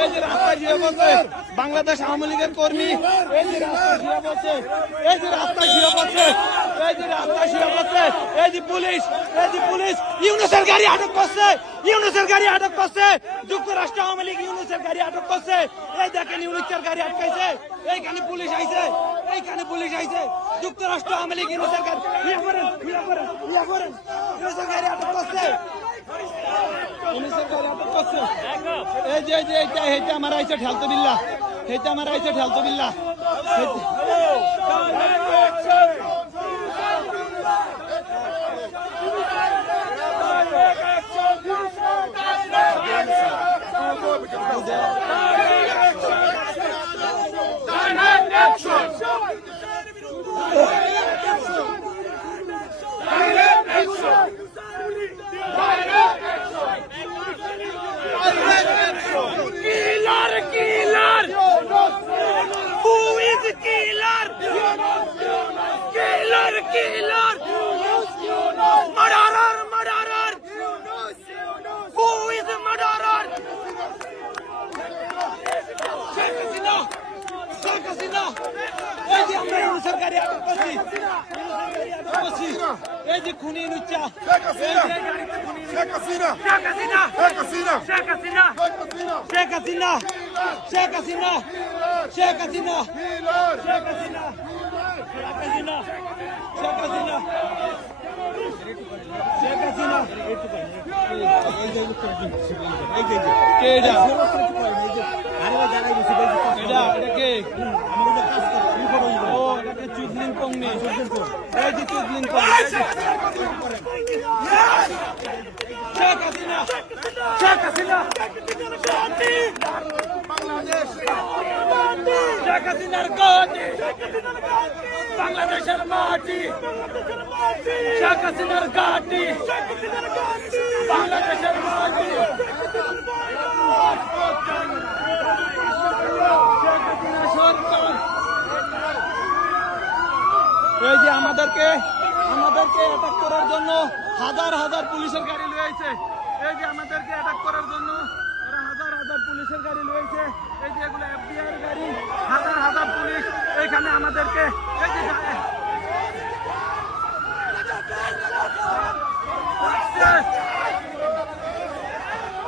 এই যে রাস্তায় শুয়ে পড়ছে বাংলাদেশ আওয়ামী লীগের কর্মী, এই যে রাস্তায় শুয়ে পড়ছে, এই যে রাস্তায় শুয়ে পড়ছে, এই যে রাস্তায় শুয়ে পড়ছে, এই যে পুলিশ, এই যে পুলিশ ইউনূসের গাড়ি আটক করছে, ইউনূসের গাড়ি আটক করছে, যুক্তরাষ্ট্র আওয়ামী লীগ ইউনূসের গাড়ি আটক করছে। এই দেখেন ইউনূসের গাড়ি আটকাইছে, এইখানে পুলিশ আইছে, এইখানে পুলিশ আইছে, যুক্তরাষ্ট্র আওয়ামী লীগ ইউনূসের গাড়ি ইউনূসের গাড়ি আটক করছে, ইউনূসের গাড়ি আটক করছে। এই যে এইটা আমার আইছে ঠেলতো বিল্লাহ, এইটা আমার আইছে ঠেলতো বিল্লাহ। Killer! Murderer! Murderer! Who is a murderer? Sheikh Hasina, Sheikh Hasina, এই যে আমরা ইউনূসের গাড়ি আটক করছি, এই যে খুনি লুচ্চা, Sheikh Hasina, Sheikh Hasina, Sheikh Hasina! Sheikh Hasina, Sheikh Hasina! Sheikh Hasina, Sheikh Hasina, Sheikh Hasina, কিলার, শেখ হাসিনা, শেখ হাসিনা, শেখ হাসিনা, শেখ হাসিনা, চুদলিং পংনি, এই যে চুদলিং পং, শেখ হাসিনা, শেখ হাসিনা, শেখ হাসিনার গতি, বাংলাদেশের মাটি, শেখ হাসিনার ঘাটি, বাংলাদেশের মাটি, শেখ হাসিনা সরকার। এই যে আমাদেরকে অ্যাটাক করার জন্য হাজার হাজার পুলিশের গাড়ি লয়েছে, এই যে আমাদেরকে অ্যাটাক করার জন্য এরা হাজার হাজার পুলিশের গাড়ি লয়েছে, এই যে এগুলো এফবিআই এর গাড়ি, হাজার হাজার পুলিশ এইখানে আমাদেরকে